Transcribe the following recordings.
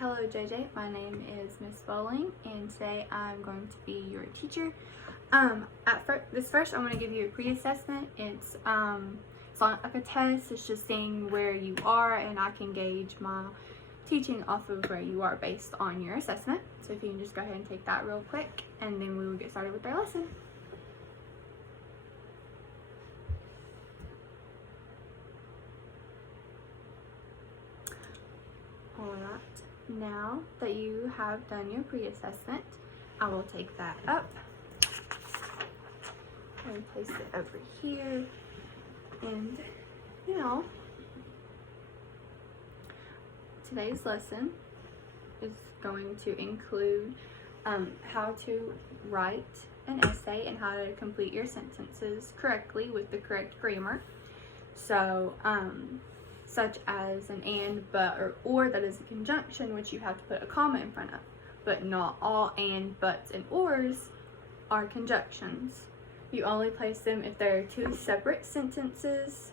Hello JJ, my name is Miss Bowling and today I'm going to be your teacher. I'm going to give you a pre-assessment. It's not like a test, it's just seeing where you are, and I can gauge my teaching off of where you are based on your assessment. So if you can just go ahead and take that real quick and then we will get started with our lesson. Alright, now that you have done your pre-assessment, I will take that up and place it over here. And now, today's lesson is going to include how to write an essay and how to complete your sentences correctly with the correct grammar. So, such as an and, but, or that is a conjunction, which you have to put a comma in front of. But not all and, buts, and ors are conjunctions. You only place them if there are two separate sentences.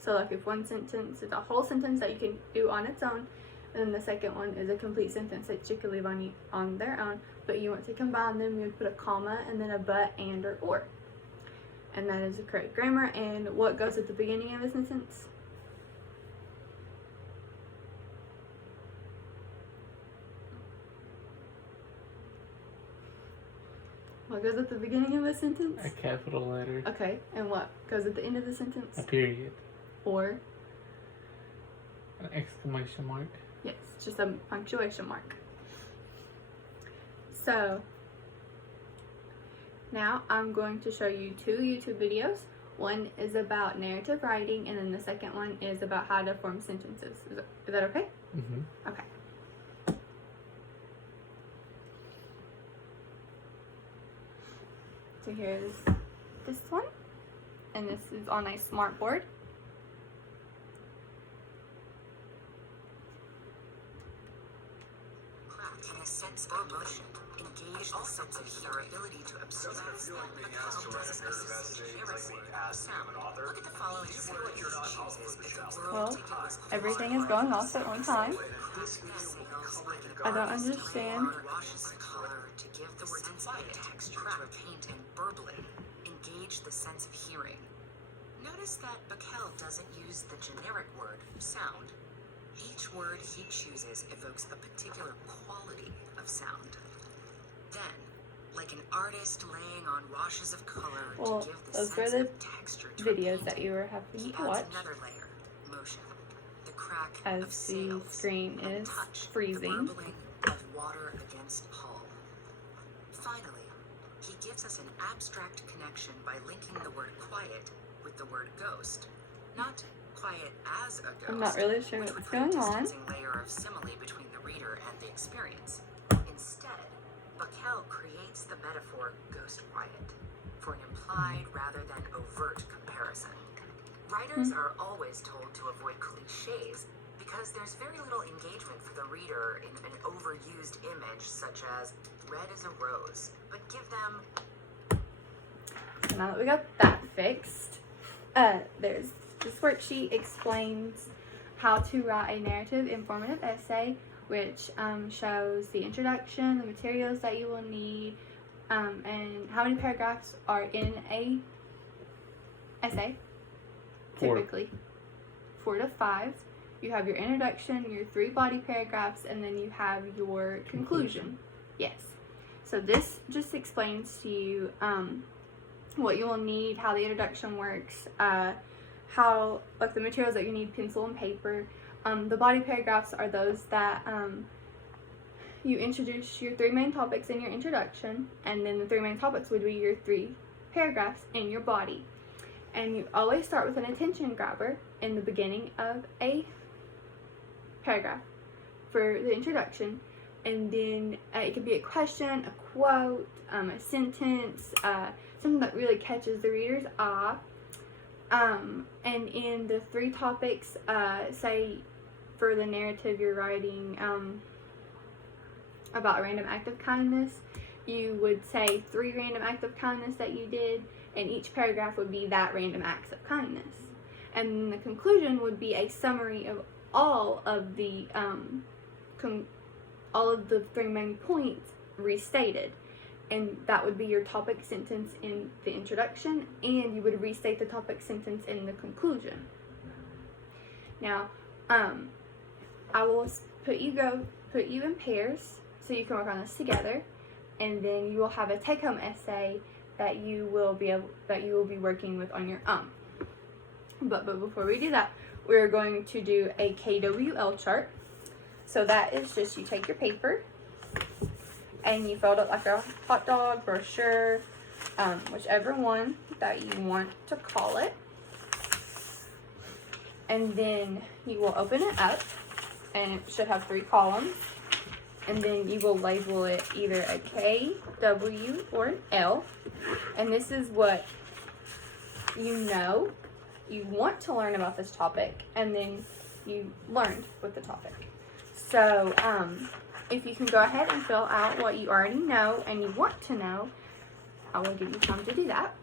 So like if one sentence is a whole sentence that you can do on its own, and then the second one is a complete sentence that you can leave on their own, but you want to combine them, you would put a comma and then a but, and, or. And that is the correct grammar. And what goes at the beginning of a sentence? What goes at the beginning of a sentence? A capital letter. Okay, and what goes at the end of the sentence? A period. Or? An exclamation mark. Yes, just a punctuation mark. So, now I'm going to show you two YouTube videos. One is about narrative writing, and then the second one is about how to form sentences. Is that okay? Mm-hmm. Okay. So here's this one, and this is on a smart board. In a sense of emotion, engage the sense of your ability to observe sound. Look at the following sentences. Well, everything is going off at one time. I don't understand. Washes the color to give the sense of texture to a paint and burbling. Engage the sense of hearing. Notice that Bacall doesn't use the generic word sound. Each word he chooses evokes a particular quality of sound. Then, like an artist laying on washes of color to give the sense of texture to videos that you were having to watch. Another layer, motion. The crack as of the sails, screen is touch, freezing. The burbling of water against hull. Finally, he gives us an abstract connection by linking the word quiet with the word ghost. Not quiet as a ghost. I'm not really sure what's going on. Layer of simile between the reader and the experience. Instead, Bacall creates the metaphor ghost quiet for an implied rather than overt comparison. Writers are always told to avoid cliches because there's very little engagement for the reader in an overused image such as red as a rose, but give them. So now that we got that fixed, there's this worksheet explains how to write a narrative informative essay, which shows the introduction, the materials that you will need, and how many paragraphs are in a essay. Typically 4 to 5. You have your introduction, your 3 body paragraphs, and then you have your conclusion. Yes. So this just explains to you what you will need, how the introduction works, how, like, the materials that you need, pencil and paper. The body paragraphs are those that you introduce your 3 main topics in your introduction, and then the 3 main topics would be your 3 paragraphs in your body. And you always start with an attention grabber in the beginning of a paragraph for the introduction, and then it could be a question, a quote, a sentence, something that really catches the reader's eye. And in the 3 topics, say for the narrative you're writing about a random act of kindness, you would say 3 random acts of kindness that you did, and each paragraph would be that random acts of kindness. And then the conclusion would be a summary of all of the all of the 3 main points restated. And that would be your topic sentence in the introduction, and you would restate the topic sentence in the conclusion. Now, I will put you in pairs so you can work on this together, and then you will have a take-home essay that you will be working with on your own. But before we do that, we're going to do a KWL chart. So that is just, you take your paper and you fold it like a hot dog, brochure, whichever one that you want to call it. And then you will open it up, and it should have 3 columns. And then you will label it either a K, W, or an L. And this is what you want to learn about this topic, and then you learned with the topic. So, if you can go ahead and fill out what you already know and you want to know, I will give you time to do that.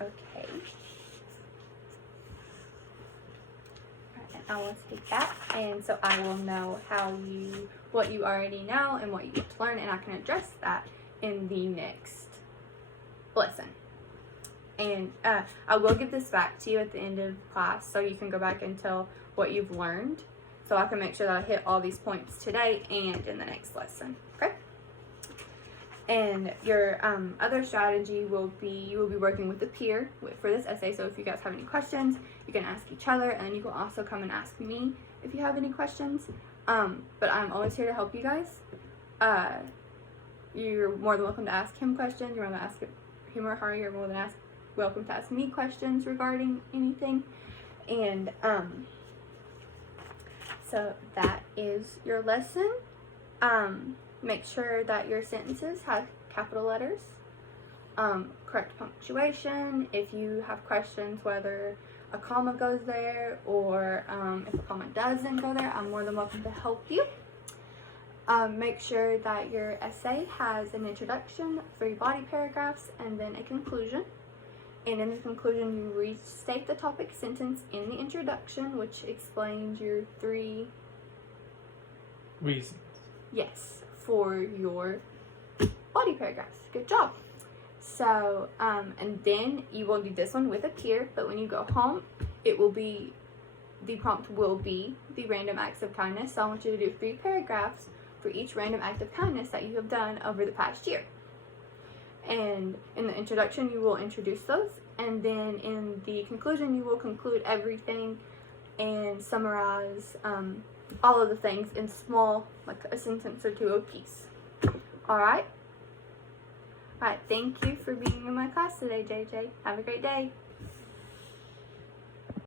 Okay. I will take that, and so I will know what you already know and what you want to learn, and I can address that in the next lesson. And I will give this back to you at the end of class, so you can go back and tell what you've learned, so I can make sure that I hit all these points today and in the next lesson. Okay? And your other strategy will be, you will be working with a peer for this essay. So if you guys have any questions, you can ask each other, and you can also come and ask me if you have any questions. But I'm always here to help you guys. You're more than welcome to ask him questions. You're more than ask him or her. You're more than welcome to ask me questions regarding anything. And so that is your lesson. Make sure that your sentences have capital letters, correct punctuation. If you have questions whether a comma goes there or if a comma doesn't go there, I'm more than welcome to help you. Make sure that your essay has an introduction, 3 body paragraphs, and then a conclusion. And in the conclusion, you restate the topic sentence in the introduction, which explains your 3 reasons. Yes, for your body paragraphs. Good job. So, and then you will do this one with a peer, but when you go home, the prompt will be the random acts of kindness. So I want you to do 3 paragraphs for each random act of kindness that you have done over the past year. And in the introduction, you will introduce those, and then in the conclusion, you will conclude everything and summarize all of the things in small, like a sentence or 2 apiece. Alright? Alright, thank you for being in my class today, JJ. Have a great day.